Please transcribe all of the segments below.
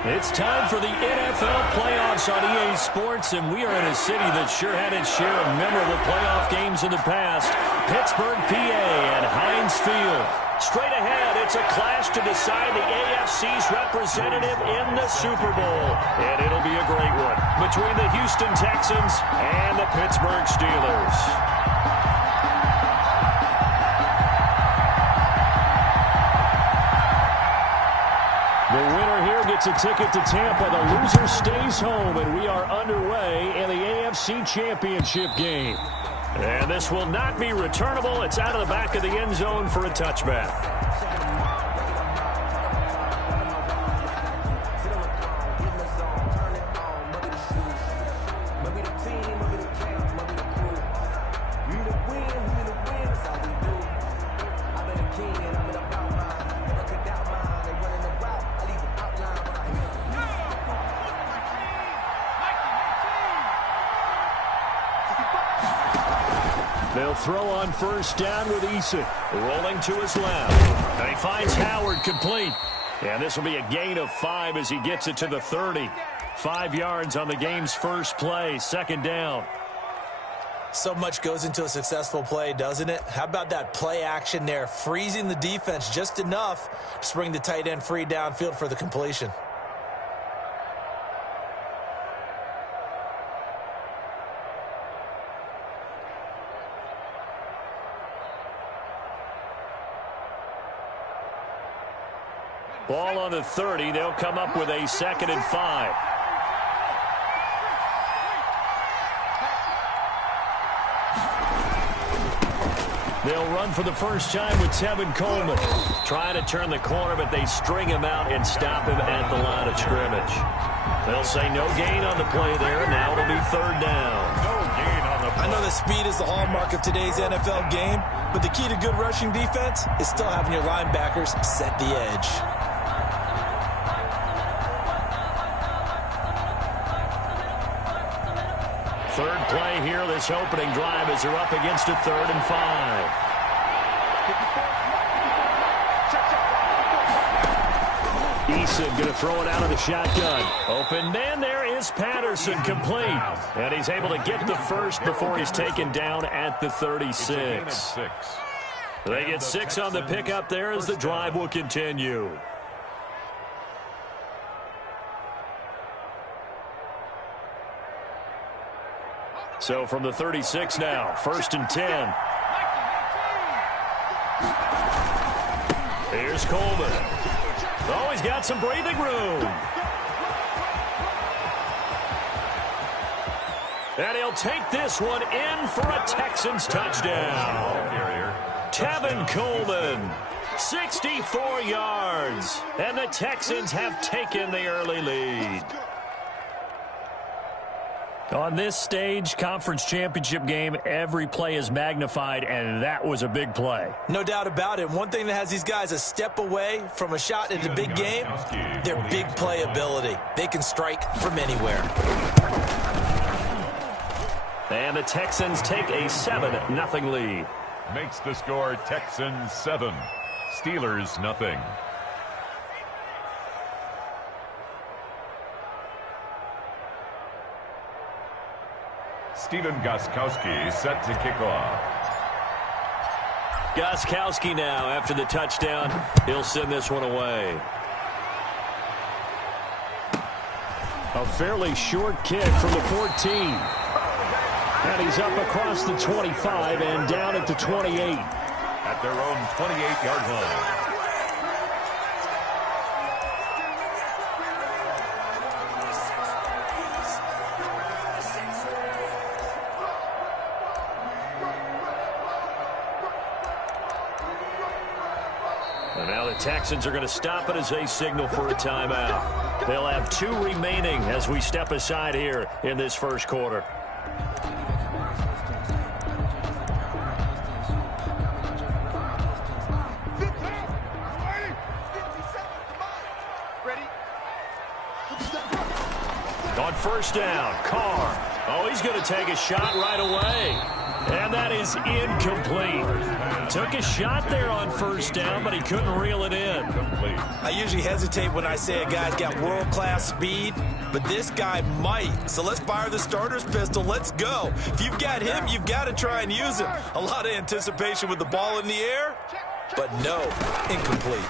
It's time for the NFL playoffs on EA Sports, and we are in a city that sure had its share of memorable playoff games in the past. Pittsburgh, PA at Heinz Field. Straight ahead, it's a clash to decide the AFC's representative in the Super Bowl. And it'll be a great one between the Houston Texans and the Pittsburgh Steelers. The winner here gets a ticket to Tampa. The loser stays home, and we are underway in the AFC Championship game. And this will not be returnable. It's out of the back of the end zone for a touchback. They'll throw on first down with Eason. Rolling to his left. And he finds Howard complete. And this will be a gain of 5 as he gets it to the 30. 5 yards on the game's first play. Second down. So much goes into a successful play, doesn't it? How about that play action there? Freezing the defense just enough to bring the tight end free downfield for the completion. Ball on the 30. They'll come up with a 2nd and 5. They'll run for the first time with Tevin Coleman. Trying to turn the corner, but they string him out and stop him at the line of scrimmage. They'll say no gain on the play there. Now it'll be 3rd down. No gain on the play. I know that speed is the hallmark of today's NFL game, but the key to good rushing defense is still having your linebackers set the edge. Third play here, this opening drive as they're up against a 3rd and 5. Eason going to throw it out of the shotgun. Open man, there is Patterson complete. And he's able to get the first before he's taken down at the 36. They get 6 on the pickup there as the drive will continue. So from the 36 now, 1st and 10. Here's Coleman. Oh, he's got some breathing room. And he'll take this one in for a Texans touchdown. Tevin Coleman, 64 yards. And the Texans have taken the early lead. On this stage, conference championship game, every play is magnified, and that was a big play. No doubt about it. One thing that has these guys a step away from a shot at the big game, their big play ability. They can strike from anywhere. And the Texans take a 7-0 lead. Makes the score Texans 7, Steelers nothing. Stephen Gostkowski set to kick off. Gostkowski now after the touchdown. He'll send this one away. A fairly short kick from the 14. And he's up across the 25 and down at the 28. At their own 28-yard line. And now the Texans are going to stop it as they signal for a timeout. They'll have 2 remaining as we step aside here in this first quarter. On first down, Carr. Oh, he's going to take a shot right away. And that is incomplete. Took a shot there on first down, but he couldn't reel it in. I usually hesitate when I say a guy's got world-class speed, but this guy might. So let's fire the starter's pistol. Let's go. If you've got him, you've got to try and use him. A lot of anticipation with the ball in the air, but no, incomplete.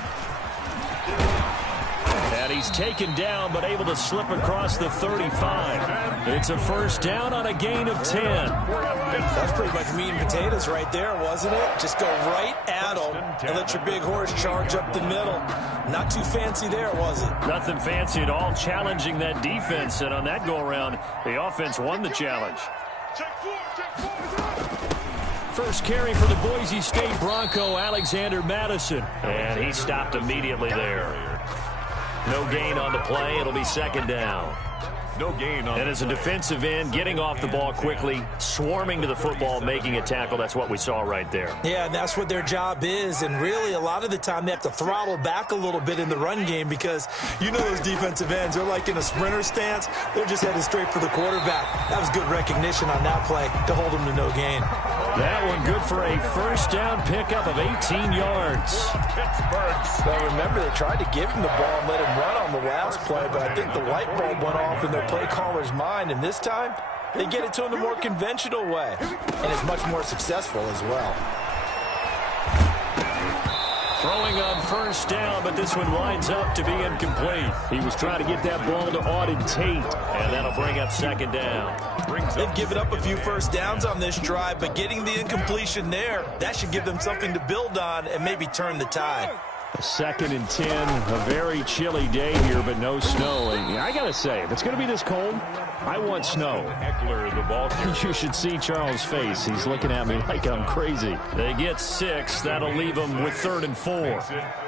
And he's taken down, but able to slip across the 35. It's a first down on a gain of 10. That's pretty much meat and potatoes right there, wasn't it? Just go right at him and let your big horse charge up the middle. Not too fancy there, was it? Nothing fancy at all, challenging that defense. And on that go-around, the offense won the challenge. First carry for the Boise State Bronco, Alexander Madison. And he stopped immediately there. No gain on the play. It'll be second down. No gain on. And as a defensive end, getting off the ball quickly, swarming to the football, making a tackle, that's what we saw right there. Yeah, and that's what their job is. And really, a lot of the time, they have to throttle back a little bit in the run game because you know those defensive ends, they're like in a sprinter stance. They're just headed straight for the quarterback. That was good recognition on that play to hold them to no gain. That one good for a first down pickup of 18 yards. Well, remember, they tried to give him the ball and let him run on the last play, but I think the light bulb went off in their play caller's mind, and this time they get it to him the more conventional way, and it's much more successful as well. Throwing on first down, but this one winds up to be incomplete. He was trying to get that ball to Auden Tate, and that'll bring up second down. They've given up a few first downs on this drive, but getting the incompletion there, that should give them something to build on and maybe turn the tide. Second and 10, a very chilly day here, but no snow. And I got to say, if it's going to be this cold, I want snow. Eckler, the ball. You should see Charles' face. He's looking at me like I'm crazy. They get 6. That'll leave them with 3rd and 4.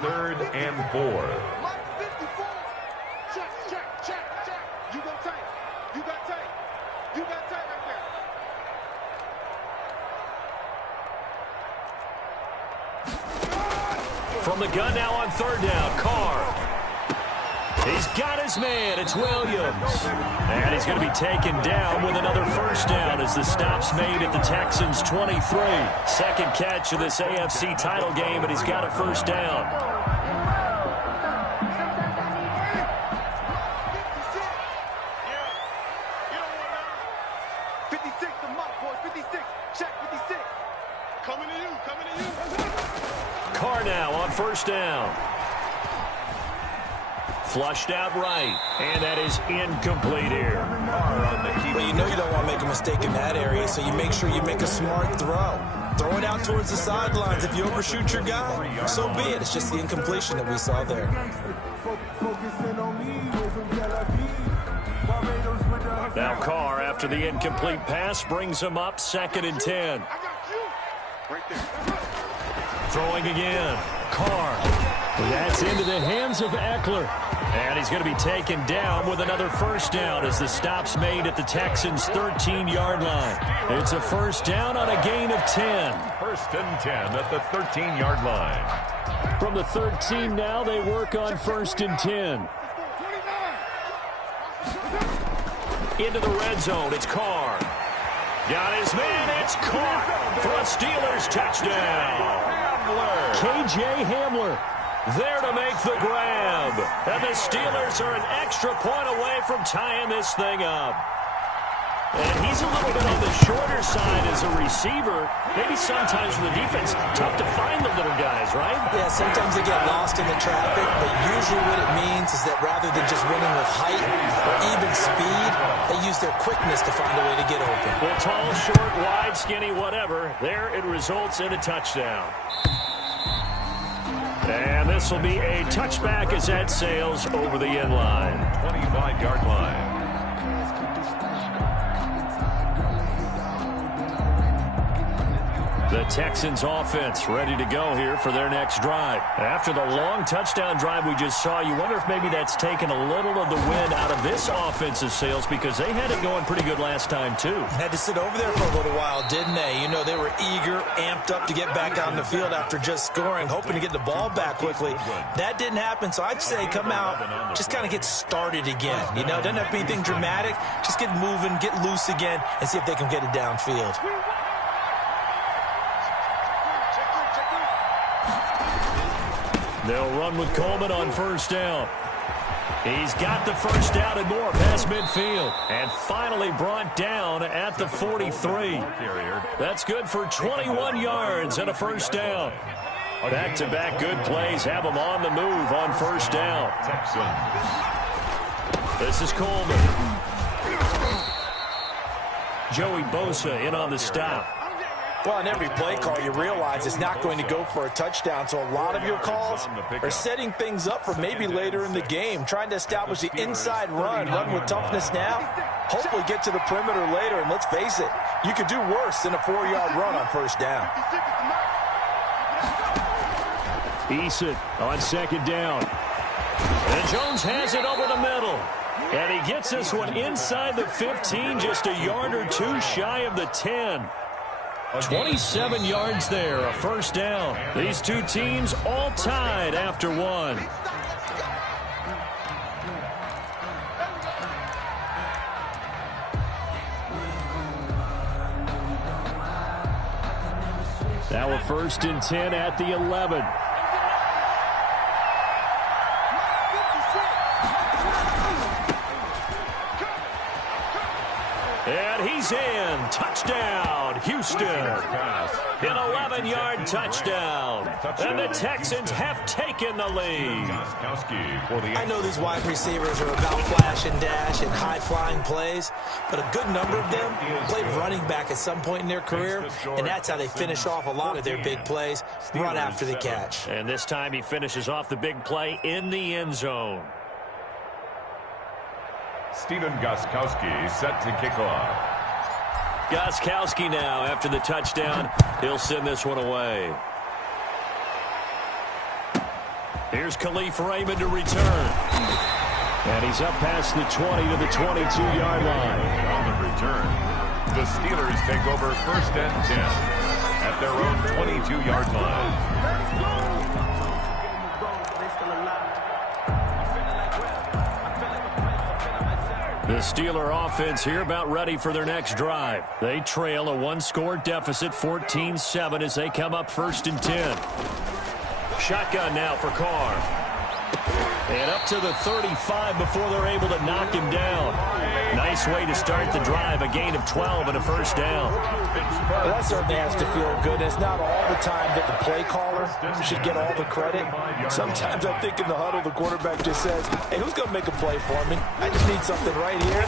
3rd and 4. From the gun now on 3rd down, Carr. He's got his man. It's Williams. And he's going to be taken down with another first down as the stop's made at the Texans' 23. Second catch of this AFC title game, and he's got a first down. Carr now on first down. Flushed out right, and that is incomplete here. Well, you know you don't want to make a mistake in that area, so you make sure you make a smart throw. Throw it out towards the sidelines. If you overshoot your guy, so be it. It's just the incompletion that we saw there. Now Carr, after the incomplete pass, brings him up 2nd and 10. Throwing again. Carr. That's into the hands of Eckler. And he's going to be taken down with another first down as the stop's made at the Texans' 13-yard line. It's a first down on a gain of 10. 1st and 10 at the 13-yard line. From the 13 now, they work on 1st and 10. Into the red zone, it's Carr. Got his man, it's caught for a Steelers touchdown. KJ Hamler there to make the grab. And the Steelers are an extra point away from tying this thing up. And he's a little bit on the shorter side as a receiver. Maybe sometimes for the defense, tough to find the little guys, right? Yeah, sometimes they get lost in the traffic, but usually what it means is that rather than just winning with height or even speed, they use their quickness to find a way to get open. Well, tall, short, wide, skinny, whatever. There it results in a touchdown. And this will be a touchback as that sails over the end line. 25-yard line. The Texans offense ready to go here for their next drive. After the long touchdown drive we just saw, you wonder if maybe that's taken a little of the wind out of this offensive sails because they had it going pretty good last time too. Had to sit over there for a little while, didn't they? You know, they were eager, amped up to get back on the field after just scoring, hoping to get the ball back quickly. That didn't happen, so I'd say come out, just kind of get started again. You know, it doesn't have to be anything dramatic. Just get moving, get loose again, and see if they can get it downfield. They'll run with Coleman on first down. He's got the first down and more past midfield. And finally brought down at the 43. That's good for 21 yards and a first down. Back-to-back good plays have them on the move on first down. This is Coleman. Joey Bosa in on the stop. Well, on every play call, you realize it's not going to go for a touchdown, so a lot of your calls are setting things up for maybe later in the game, trying to establish the inside run with toughness now, hopefully get to the perimeter later, and let's face it, you could do worse than a 4-yard run on first down. Eason on second down. And Jones has it over the middle. And he gets this one inside the 15, just a yard or two shy of the 10. 27 yards there, a first down. These two teams all tied after one. Now a 1st and 10 at the 11. And he's in. Touchdown, Houston. An 11-yard touchdown. And the Texans have taken the lead. I know these wide receivers are about flash and dash and high-flying plays, but a good number of them played running back at some point in their career, and that's how they finish off a lot of their big plays, run after the catch. And this time he finishes off the big play in the end zone. Stephen Gostkowski set to kick off. Gostkowski now after the touchdown. He'll send this one away. Here's Khalif Raymond to return. And he's up past the 20 to the 22-yard line. On the return, the Steelers take over 1st and 10 at their own 22-yard line. The Steeler offense here about ready for their next drive. They trail a 1-score deficit, 14-7, as they come up 1st and 10. Shotgun now for Carr. And up to the 35 before they're able to knock him down. Nice way to start the drive, a gain of 12 and a first down. Well, that certainly has to feel good. It's not all the time that the play caller should get all the credit. Sometimes I think in the huddle, the quarterback just says, hey, who's going to make a play for me? I just need something right here.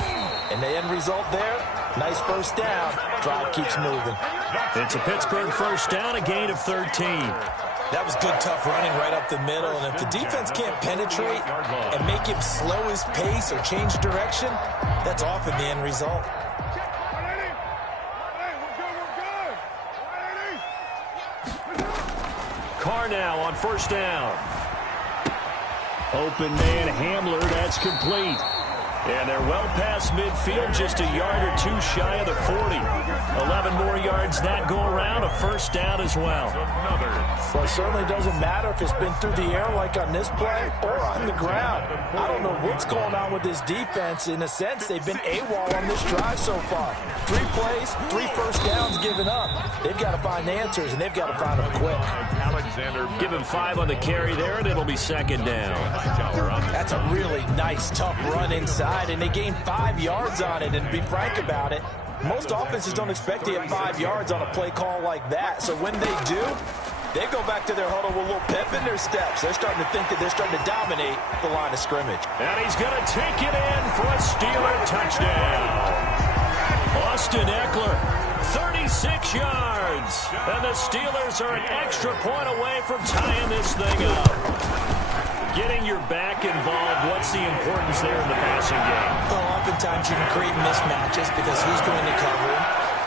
And the end result there, nice first down. Drive keeps moving. It's a Pittsburgh first down, a gain of 13. That was good, tough running right up the middle. And if the defense can't penetrate and make him slow his pace or change direction, that's often the end result. Carr now on first down. Open man Hamler, that's complete. And they're well past midfield, just a yard or two shy of the 40. 11 more yards that go around, a first down as well. Well, it certainly doesn't matter if it's been through the air like on this play or on the ground. I don't know what's going on with this defense. In a sense, they've been AWOL on this drive so far. 3 plays, 3 first downs given up. They've got to find answers, and they've got to find them quick. Give him 5 on the carry there, and it'll be second down. That's a really nice, tough run inside, and they gained 5 yards on it. And to be frank about it, most offenses don't expect to get 5 yards on a play call like that. So when they do, they go back to their huddle with a little pep in their steps. They're starting to think that they're starting to dominate the line of scrimmage. And he's going to take it in for a Steeler touchdown. Austin Eckler, 36 yards. And the Steelers are an extra point away from tying this thing up. Getting your back involved, what's the importance there in the passing game? Well, oftentimes you can create mismatches because who's going to cover him?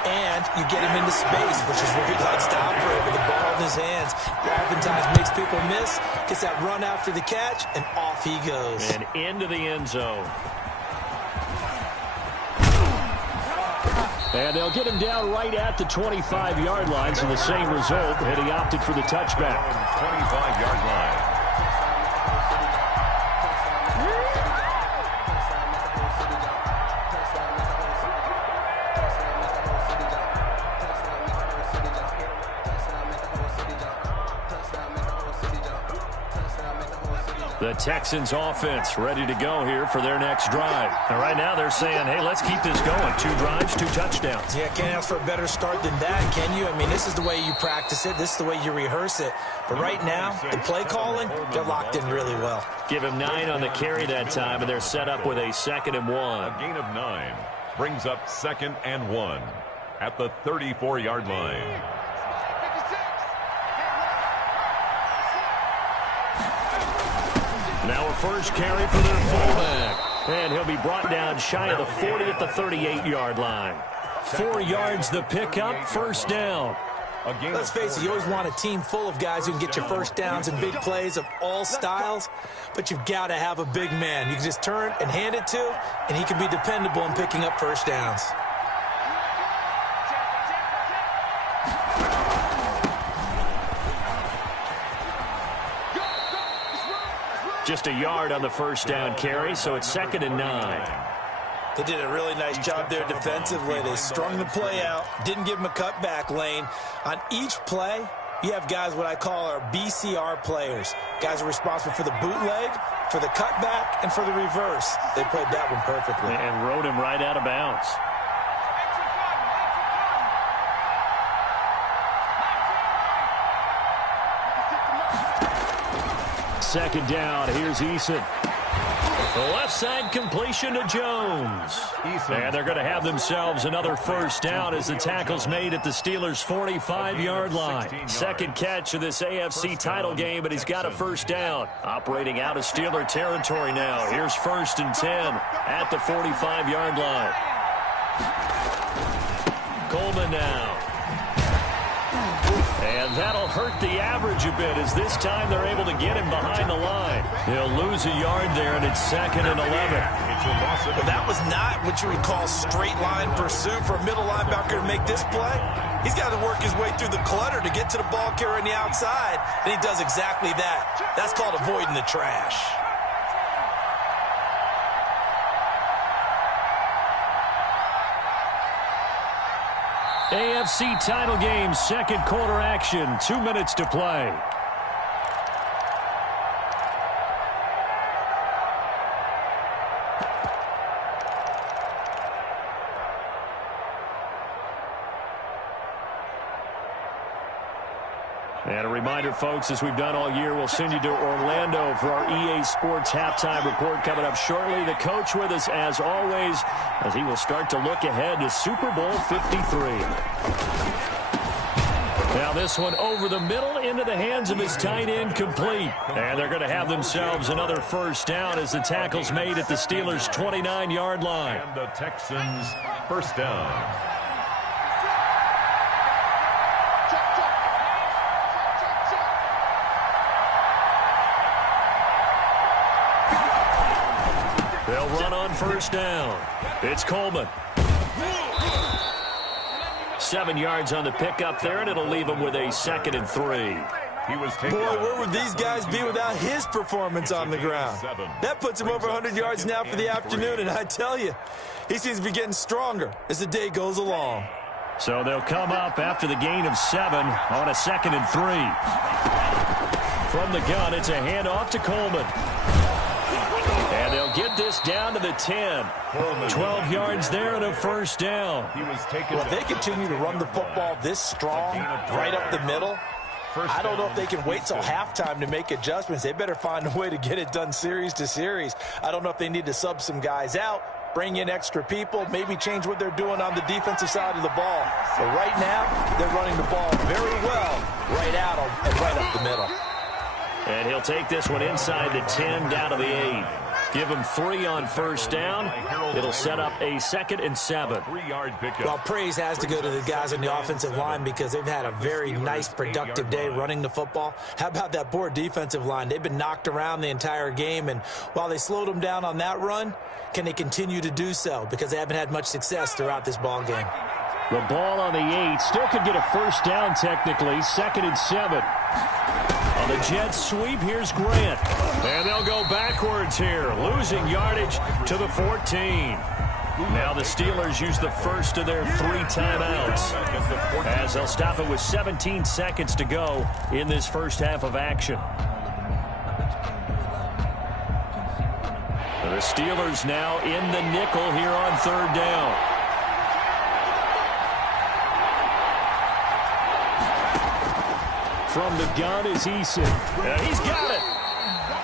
And you get him into space, which is where he likes to operate with the ball in his hands. Oftentimes makes people miss, gets that run after the catch, and off he goes. And into the end zone. And they'll get him down right at the 25-yard line, so the same result, and he opted for the touchback. 25-yard line. The Texans offense ready to go here for their next drive. And right now they're saying, hey, let's keep this going. 2 drives, 2 touchdowns. Yeah, can't ask for a better start than that, can you? I mean, this is the way you practice it. This is the way you rehearse it. But right now, the play calling, they're locked in really well. Give him 9 on the carry that time, and they're set up with a 2nd and 1. A gain of 9 brings up 2nd and 1 at the 34-yard line. Now a first carry for their fullback. And he'll be brought down shy of the 40 at the 38-yard line. 4 yards the pickup, first down. Let's face it, you always want a team full of guys who can get you first downs and big plays of all styles, but you've got to have a big man you can just turn and hand it to, and he can be dependable in picking up first downs. Just a yard on the first down carry, so it's 2nd and 9. They did a really nice job there defensively. They strung the play out, didn't give him a cutback lane. On each play, you have guys what I call our BCR players. Guys are responsible for the bootleg, for the cutback, and for the reverse. They played that one perfectly. And rode him right out of bounds. Second down, here's Eason. The left side completion to Jones. And they're going to have themselves another first down as the tackle's made at the Steelers' 45-yard line. Second catch of this AFC title game, but he's got a first down. Operating out of Steeler territory now. Here's 1st and 10 at the 45-yard line. Coleman now. And that'll hurt the average a bit as this time they're able to get him behind the line. He'll lose a yard there, and it's 2nd and 11. Well, that was not what you would call straight line pursuit for a middle linebacker to make this play. He's got to work his way through the clutter to get to the ball carrier on the outside, and he does exactly that. That's called avoiding the trash. AFC title game, 2nd quarter action, 2 minutes to play. And a reminder, folks, as we've done all year, we'll send you to Orlando for our EA Sports halftime report coming up shortly. The coach with us, as always, as he will start to look ahead to Super Bowl 53. Now this one over the middle into the hands of his tight end, complete. And they're going to have themselves another first down as the tackle's made at the Steelers' 29-yard line. And the Texans first down. They'll run on first down. It's Coleman. 7 yards on the pickup there, and it'll leave him with a 2nd and 3. Boy, where would these guys be without his performance on the ground? That puts him over 100 yards now for the afternoon, and I tell you, he seems to be getting stronger as the day goes along. So they'll come up after the gain of 7 on a 2nd and 3. From the gun, it's a handoff to Coleman. And they'll get this down to the 10. 12 yards there and a first down. Well, if they continue to run the football this strong, right up the middle, I don't know if they can wait till halftime to make adjustments. They better find a way to get it done series to series. I don't know if they need to sub some guys out, bring in extra people, maybe change what they're doing on the defensive side of the ball. But right now, they're running the ball very well right out and right up the middle. And he'll take this one inside the 10 down to the 8. Give him 3 on first down. It'll set up a 2nd and 7. Well, praise has to go to the guys on the offensive line because they've had a very nice, productive day running the football. How about that poor defensive line? They've been knocked around the entire game, and while they slowed them down on that run, can they continue to do so? Because they haven't had much success throughout this ball game. The ball on the 8. Still could get a first down technically. 2nd and 7. On the jet sweep, here's Grant. And they'll go backwards here, losing yardage to the 14. Now the Steelers use the first of their 3 timeouts as they'll stop it with 17 seconds to go in this first half of action. The Steelers now in the nickel here on third down. From the gun is Eason. He's got it.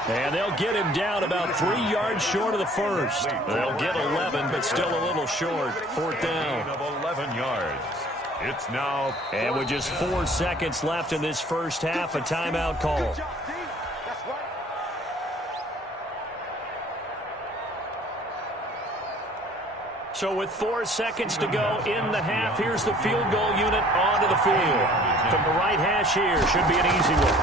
And they'll get him down about 3 yards short of the first. They'll get 11, but still a little short. Fourth down. Of 11 yards. It's now. And with just 4 seconds left in this first half, a timeout call. So with 4 seconds to go in the half, here's the field goal unit onto the field. From the right hash here, should be an easy one.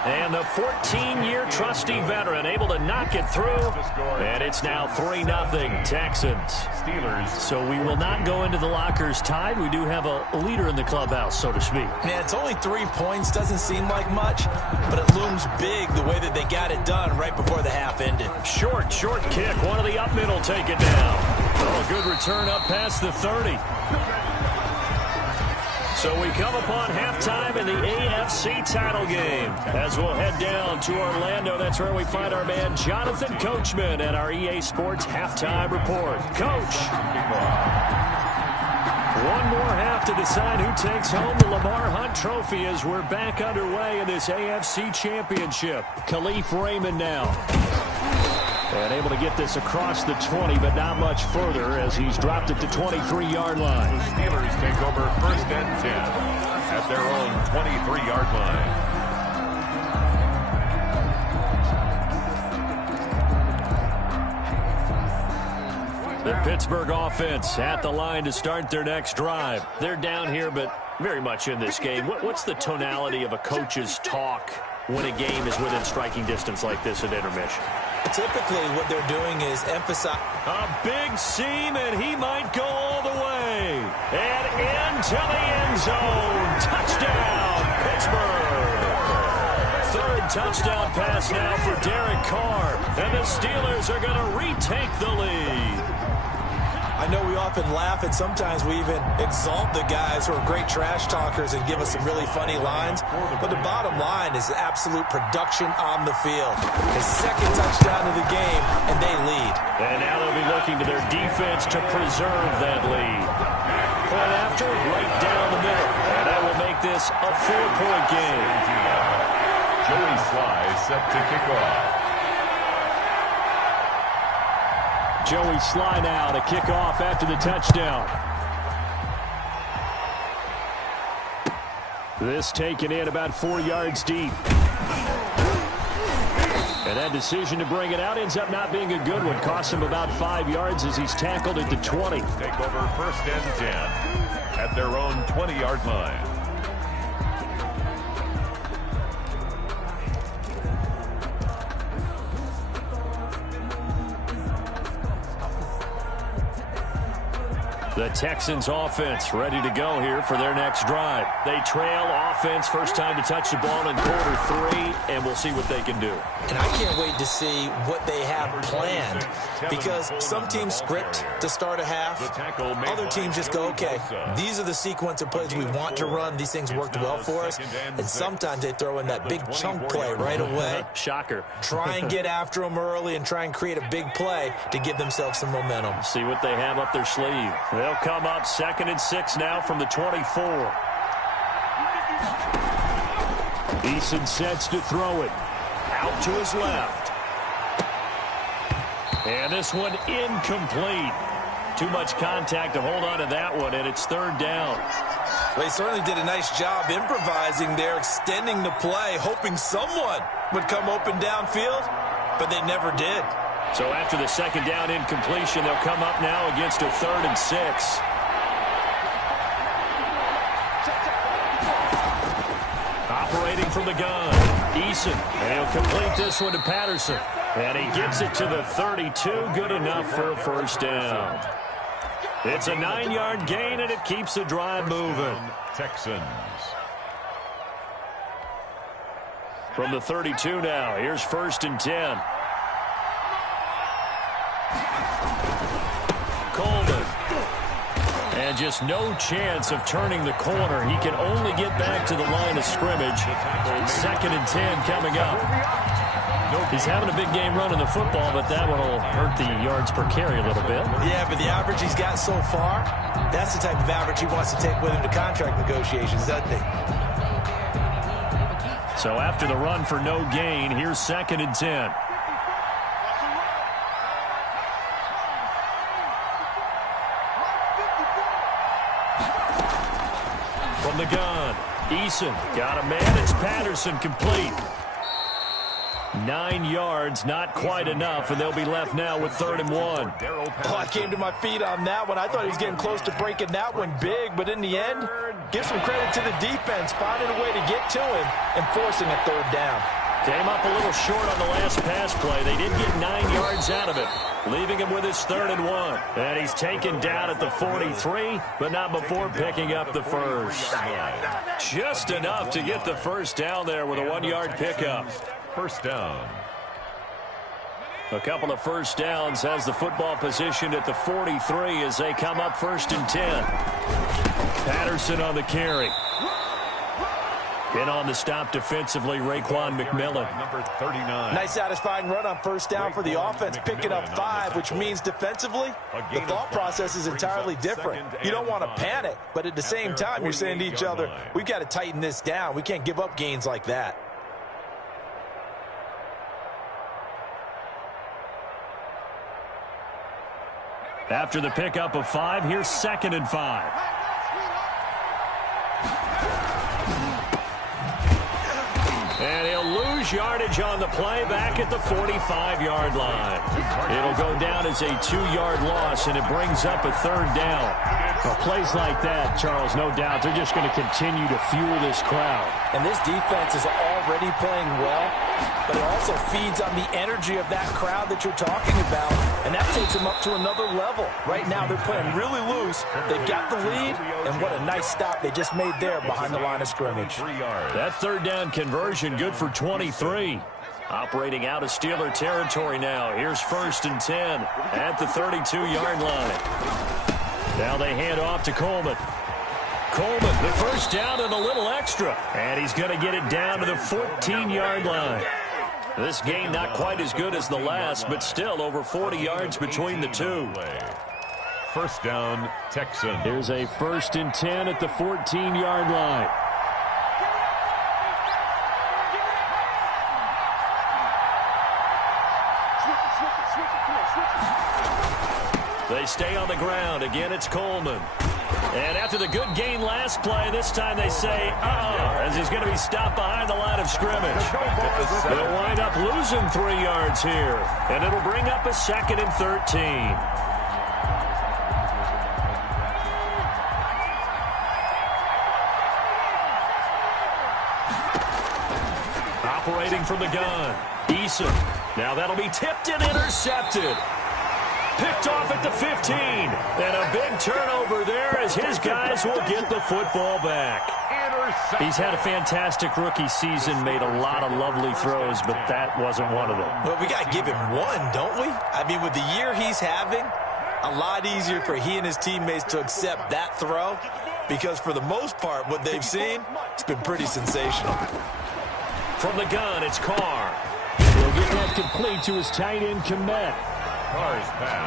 And the 14-year trusty veteran able to knock it through. And it's now 3-0 Texans. Steelers. So we will not go into the lockers tied. We do have a leader in the clubhouse, so to speak. Man, it's only 3 points. Doesn't seem like much, but it looms big the way that they got it done right before the half ended. Short kick. One of the up middle take it down. Oh, good return up past the 30. So we come upon halftime in the AFC title game. As we'll head down to Orlando, that's where we find our man Jonathan Coachman and our EA Sports halftime report. Coach. One more half to decide who takes home the Lamar Hunt Trophy as we're back underway in this AFC Championship. Khalif Raymond now. And able to get this across the 20, but not much further as he's dropped it to 23-yard line. The Steelers take over first and 10 at their own 23-yard line. The Pittsburgh offense at the line to start their next drive. They're down here, but very much in this game. What's the tonality of a coach's talk when a game is within striking distance like this at intermission? Typically, what they're doing is emphasize a big seam, and he might go all the way. And into the end zone. Touchdown, Pittsburgh. Third touchdown pass now for Derek Carr. And the Steelers are going to retake the lead. I know we often laugh, and sometimes we even exalt the guys who are great trash talkers and give us some really funny lines. But the bottom line is absolute production on the field. His second touchdown of the game, and they lead. And now they'll be looking to their defense to preserve that lead. Point after, right down the middle. And that will make this a 4-point game. Joey Sly set to kick off. Joey Sly now to kick off after the touchdown. This taken in about 4 yards deep. And that decision to bring it out ends up not being a good one. Cost him about 5 yards as he's tackled at the 20. Take over first and 10 at their own 20-yard line. The Texans offense ready to go here for their next drive. They trail offense, first time to touch the ball in quarter 3, and we'll see what they can do. And I can't wait to see what they have planned, because some teams script to start a half. Other teams just go, okay, these are the sequence of plays we want to run. These things worked well for us. And sometimes they throw in that big chunk play right away. Shocker. Try and get after them early and try and create a big play to give themselves some momentum. See what they have up their sleeve. They'll come up 2nd and 6 now from the 24. Eason sets to throw it. Out to his left. And this one incomplete. Too much contact to hold on to that one, and it's 3rd down. Well, he certainly did a nice job improvising there, extending the play, hoping someone would come open downfield, but they never did. So after the 2nd down incompletion, they'll come up now against a 3rd and 6. Operating from the gun, Eason, and he'll complete this one to Patterson. And he gets it to the 32, good enough for a first down. It's a 9-yard gain, and it keeps the drive moving. Texans. From the 32 now, here's 1st and 10. Coleman. And just no chance of turning the corner. He can only get back to the line of scrimmage. 2nd and 10 coming up. No He's having a big game running the football, but that one will hurt the yards per carry a little bit. Yeah, but the average he's got so far, that's the type of average he wants to take with him to contract negotiations, doesn't he? So after the run for no gain, here's 2nd and 10. From the gun, Eason got a man. It's Patterson, complete. 9 yards, not quite enough, and they'll be left now with 3rd and 1. Oh, I came to my feet on that one. I thought he was getting close to breaking that one big, but in the end, give some credit to the defense, finding a way to get to him and forcing a 3rd down. Came up a little short on the last pass play. They did get 9 yards out of it, leaving him with his 3rd and 1. And he's taken down at the 43, but not before picking up the first. Just enough to get the first down there with a 1-yard pickup. First down. A couple of first downs has the football positioned at the 43 as they come up 1st and 10. Patterson on the carry. In on the stop defensively, Raekwon McMillan. Number 39. Nice satisfying run on first down for the offense, picking up 5, which means defensively, the thought process is entirely different. You don't want to panic, but at the same time, you're saying to each other, we've got to tighten this down. We can't give up gains like that. After the pickup of 5, here's 2nd and 5. And he'll lose yardage on the play back at the 45-yard line. It'll go down as a 2-yard loss, and it brings up a 3rd down. Well, plays like that, Charles, no doubt, they're just going to continue to fuel this crowd. And this defense is already playing well, but it also feeds on the energy of that crowd that you're talking about, and that takes them up to another level. Right now, they're playing really loose. They've got the lead, and what a nice stop they just made there behind the line of scrimmage. That 3rd down conversion good for 23. Operating out of Steeler territory now. Here's 1st and 10 at the 32-yard line. Now they hand off to Coleman. Coleman, the first down and a little extra. And he's going to get it down to the 14-yard line. This game not quite as good as the last, but still over 40 yards between the two. First down, Texans. Here's a 1st and 10 at the 14-yard line. They stay on the ground. Again, it's Coleman. And after the good gain last play, this time they say, as he's going to be stopped behind the line of scrimmage. They'll wind up losing 3 yards here. And it'll bring up a 2nd and 13. Operating from the gun, Eason. Now that'll be tipped and intercepted. Picked off at the 15. And a big turnover there as his guys will get the football back. He's had a fantastic rookie season, made a lot of lovely throws, but that wasn't one of them. Well, we got to give him one, don't we? I mean, with the year he's having, a lot easier for he and his teammates to accept that throw because for the most part, what they've seen, it's been pretty sensational. From the gun, it's Carr. He'll get that complete to his tight end, Kmet.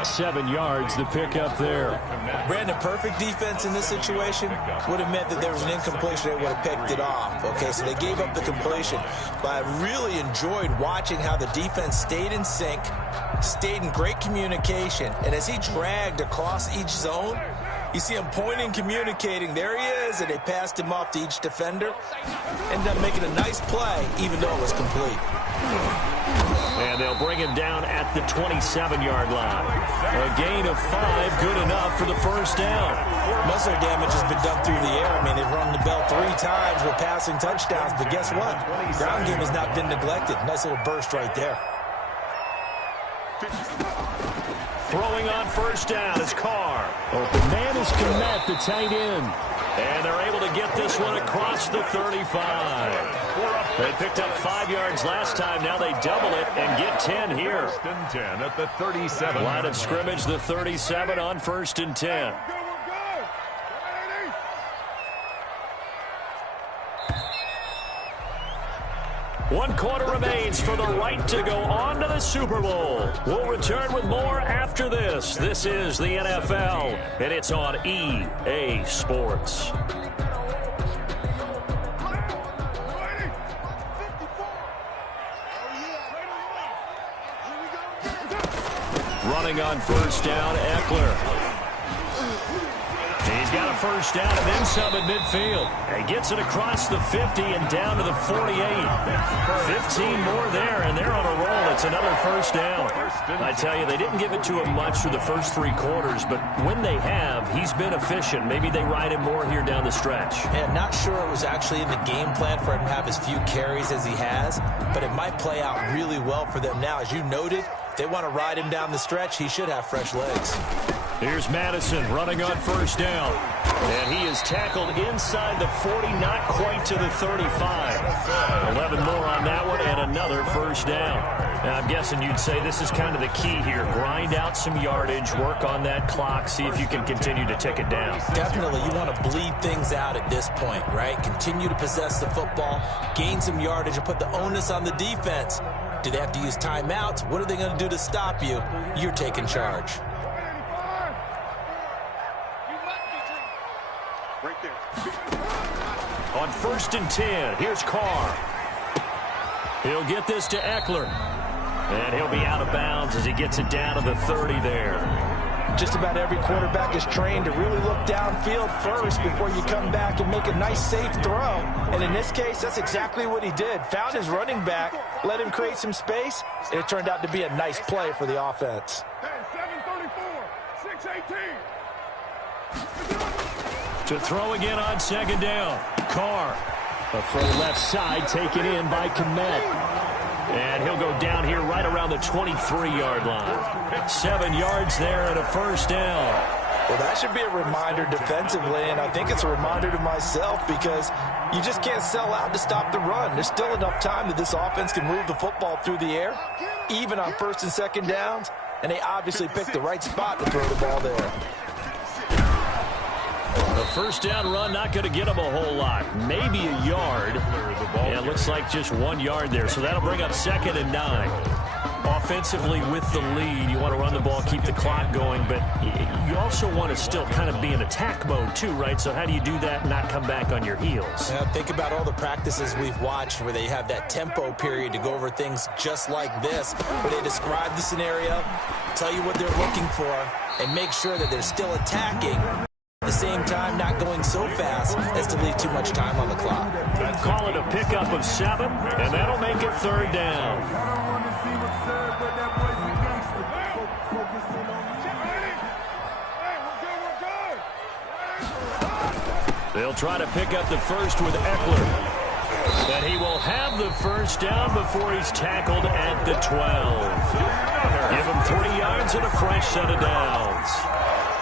7 yards, the pickup there. Brandon, perfect defense in this situation would have meant that there was an incompletion. They would have picked it off. Okay, so they gave up the completion. But I really enjoyed watching how the defense stayed in sync, stayed in great communication. And as he dragged across each zone, you see him pointing, communicating. There he is, and they passed him off to each defender. Ended up making a nice play, even though it was complete. And they'll bring him down at the 27-yard line. A gain of 5, good enough for the first down. Most of their damage has been done through the air. I mean, they've rung the bell 3 times with passing touchdowns, but guess what? Ground game has not been neglected. Nice little burst right there. Throwing on first down is Carr. Open man is Kmet, the tight end. And they're able to get this one across the 35. They picked up 5 yards last time. Now they double it and get 10 here. 1st and 10 at the 37. Line of scrimmage, the 37 on 1st and 10. 1 quarter remains for the right to go on to the Super Bowl. We'll return with more after this. This is the NFL, and it's on EA Sports. Running on first down, Eckler. He's got a first down and then some at midfield. He gets it across the 50 and down to the 48. 15 more there, and they're on a roll. It's another first down. I tell you, they didn't give it to him much through the first 3 quarters, but when they have, he's been efficient. Maybe they ride him more here down the stretch. Yeah, not sure it was actually in the game plan for him to have as few carries as he has, but it might play out really well for them now. As you noted, if they want to ride him down the stretch, he should have fresh legs. Here's Madison running on first down. And he is tackled inside the 40, not quite to the 35. 11 more on that one and another first down. Now, I'm guessing you'd say this is kind of the key here. Grind out some yardage, work on that clock, see if you can continue to tick it down. Definitely, you want to bleed things out at this point, right? Continue to possess the football, gain some yardage, and put the onus on the defense. Do they have to use timeouts? What are they going to do to stop you? You're taking charge. Right there. On 1st and 10, here's Carr. He'll get this to Eckler. And he'll be out of bounds as he gets it down to the 30 there. Just about every quarterback is trained to really look downfield first before you come back and make a nice, safe throw. And in this case, that's exactly what he did. Found his running back, let him create some space, and it turned out to be a nice play for the offense. 734, 618. To throw again on 2nd down. Carr. A throw left side taken in by Kmet. And he'll go down here right around the 23-yard line. 7 yards there and a first down. Well, that should be a reminder defensively, and I think it's a reminder to myself because you just can't sell out to stop the run. There's still enough time that this offense can move the football through the air, even on 1st and 2nd downs, and they obviously picked the right spot to throw the ball there. The first down run not going to get him a whole lot. Maybe a yard. Yeah, it looks like just 1 yard there. So that'll bring up 2nd and 9. Offensively with the lead, you want to run the ball, keep the clock going, but you also want to still kind of be in attack mode too, right? So how do you do that and not come back on your heels? Yeah, think about all the practices we've watched where they have that tempo period to go over things just like this, where they describe the scenario, tell you what they're looking for, and make sure that they're still attacking. At the same time, not going so fast as to leave too much time on the clock. Call it a pickup of 7, and that'll make it 3rd down. They'll try to pick up the first with Eckler. And he will have the first down before he's tackled at the 12. Give him 3 yards and a fresh set of downs.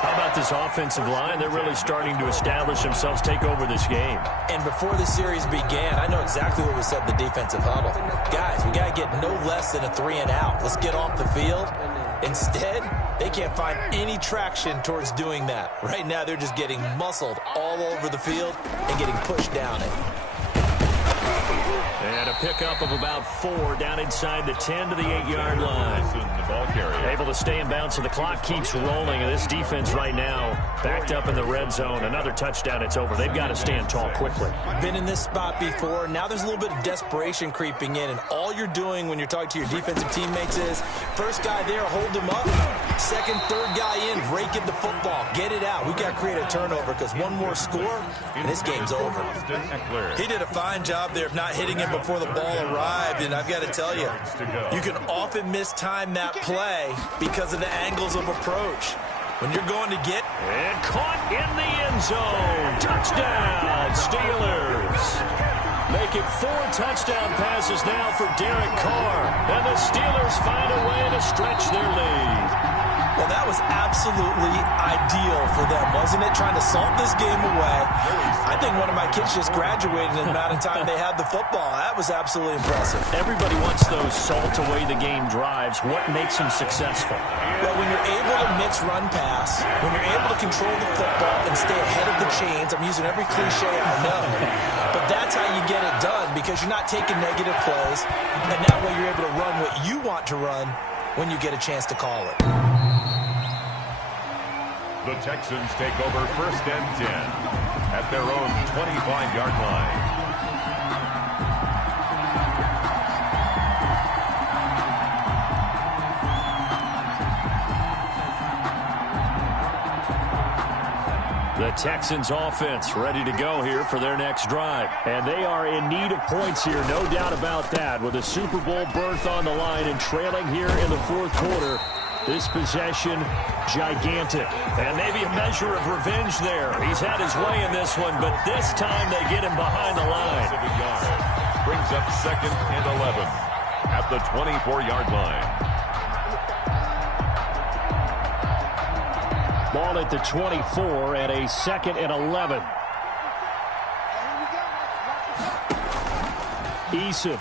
How about this offensive line? They're really starting to establish themselves, take over this game. And before the series began, I know exactly what we said in the defensive huddle. Guys, we got to get no less than a 3 and out. Let's get off the field. Instead, they can't find any traction towards doing that. Right now, they're just getting muscled all over the field and getting pushed down it. And a pickup of about 4 down inside the 10 to the 8-yard line. Able to stay in bounds, so the clock keeps rolling. And this defense right now backed up in the red zone. Another touchdown, it's over. They've got to stand tall quickly. Been in this spot before. Now there's a little bit of desperation creeping in. And all you're doing when you're talking to your defensive teammates is first guy there, hold him up. Second, third guy in, rake in the football. Get it out. We've got to create a turnover because one more score, and this game's over. He did a fine job there of not hitting him before the ball arrived, and I've got to tell you, you can often mistime that play because of the angles of approach. When you're going to get... And caught in the end zone. Touchdown, Steelers. Make it 4 touchdown passes now for Derek Carr. And the Steelers find a way to stretch their lead. Well, that was absolutely ideal for them, wasn't it? Trying to salt this game away. I think one of my kids just graduated in the amount of time they had the football. That was absolutely impressive. Everybody wants those salt away the game drives. What makes them successful? Well, when you're able to mix run pass, when you're able to control the football and stay ahead of the chains, I'm using every cliche I know, but that's how you get it done because you're not taking negative plays, and that way you're able to run what you want to run when you get a chance to call it. The Texans take over 1st and 10 at their own 25-yard line. The Texans offense ready to go here for their next drive. And they are in need of points here, no doubt about that. With a Super Bowl berth on the line and trailing here in the 4th quarter. This possession, gigantic. And maybe a measure of revenge there. He's had his way in this one, but this time they get him behind the line. Brings up 2nd and 11 at the 24-yard line. Ball at the 24 and a 2nd and 11. Eason.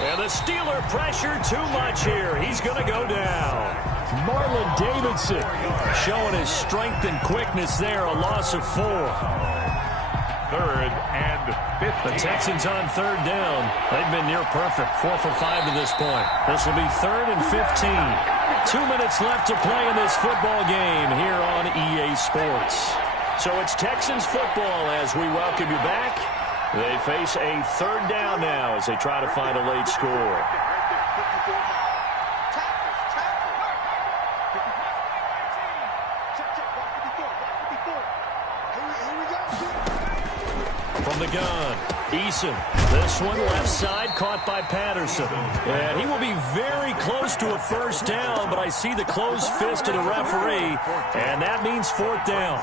And the Steeler pressure too much here. He's going to go down. Marlon Davidson showing his strength and quickness there. A loss of 4. 3rd and 15. The Texans on 3rd down. They've been near perfect. 4 for 5 to this point. This will be 3rd and 15. 2 minutes left to play in this football game here on EA Sports. So it's Texans football as we welcome you back. They face a 3rd down now as they try to find a late score. From the gun, Eason. This one left side caught by Patterson. And he will be very close to a 1st down, but I see the closed fist of the referee, and that means 4th down.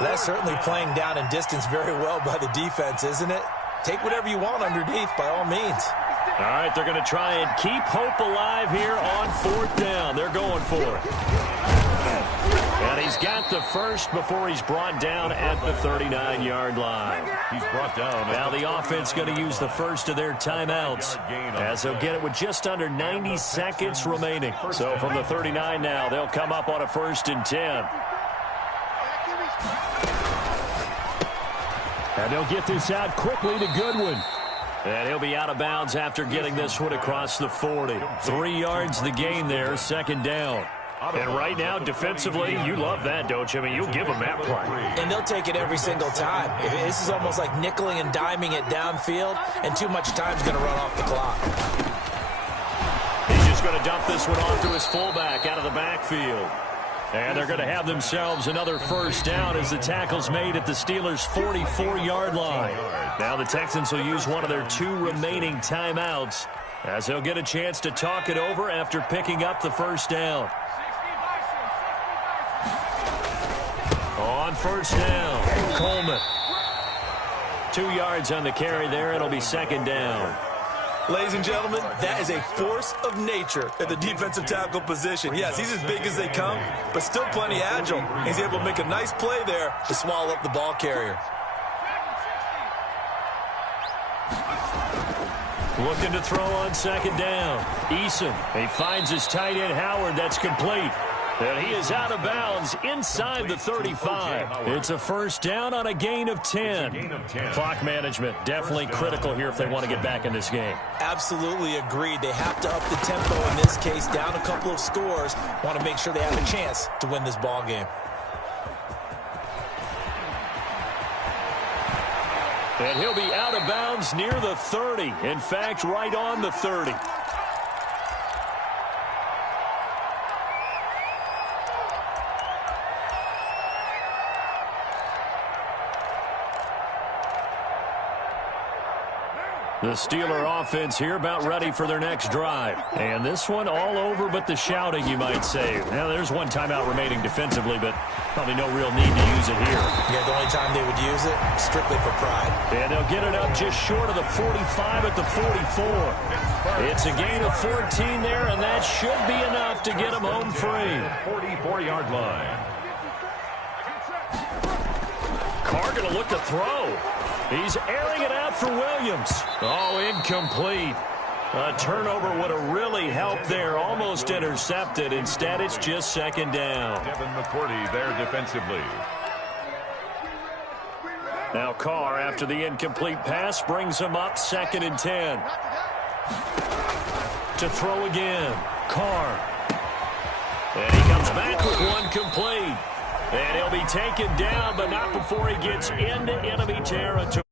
That's certainly playing down and distance very well by the defense, isn't it? Take whatever you want underneath by all means. All right, they're going to try and keep hope alive here on 4th down. They're going for it. And he's got the first before he's brought down at the 39-yard line. He's brought down. Now the offense going to use the first of their timeouts as they'll get it with just under 90 seconds remaining. So from the 39 now, they'll come up on a 1st and 10. And they'll get this out quickly to Goodwin. And he'll be out of bounds after getting this one across the 40. 3 yards the gain there, 2nd down. And right now, defensively, you love that, don't you? I mean, you'll give them that play. And they'll take it every single time. This is almost like nickeling and diming it downfield, and too much time's going to run off the clock. He's just going to dump this one off to his fullback out of the backfield. And they're going to have themselves another 1st down as the tackle's made at the Steelers' 44-yard line. Now the Texans will use one of their 2 remaining timeouts as they'll get a chance to talk it over after picking up the 1st down. On 1st down, Coleman. 2 yards on the carry there. It'll be 2nd down. Ladies and gentlemen, that is a force of nature at the defensive tackle position. Yes, he's as big as they come, but still plenty agile. He's able to make a nice play there to swallow up the ball carrier. Looking to throw on 2nd down. Eason. He finds his tight end, Howard. That's complete. And he is out of bounds inside the 35. It's a 1st down on a gain of 10. Clock management definitely critical here if they want to get back in this game. Absolutely agreed. They have to up the tempo in this case, down a couple of scores. Want to make sure they have a chance to win this ball game. And he'll be out of bounds near the 30. In fact, right on the 30. The Steeler offense here about ready for their next drive. And this one all over but the shouting, you might say. Now, there's one timeout remaining defensively, but probably no real need to use it here. Yeah, the only time they would use it, strictly for pride. And they'll get it up just short of the 45 at the 44. It's a gain of 14 there, and that should be enough to get them home free. 44-yard line. Carr going to look to throw. He's airing it out for Williams. Oh, incomplete. A turnover would have really helped there. Almost intercepted. Instead, it's just second down. Devin McCourty there defensively. Now Carr, after the incomplete pass, brings him up 2nd and 10. To throw again. Carr. And he comes back with one complete. And he'll be taken down, but not before he gets into enemy territory.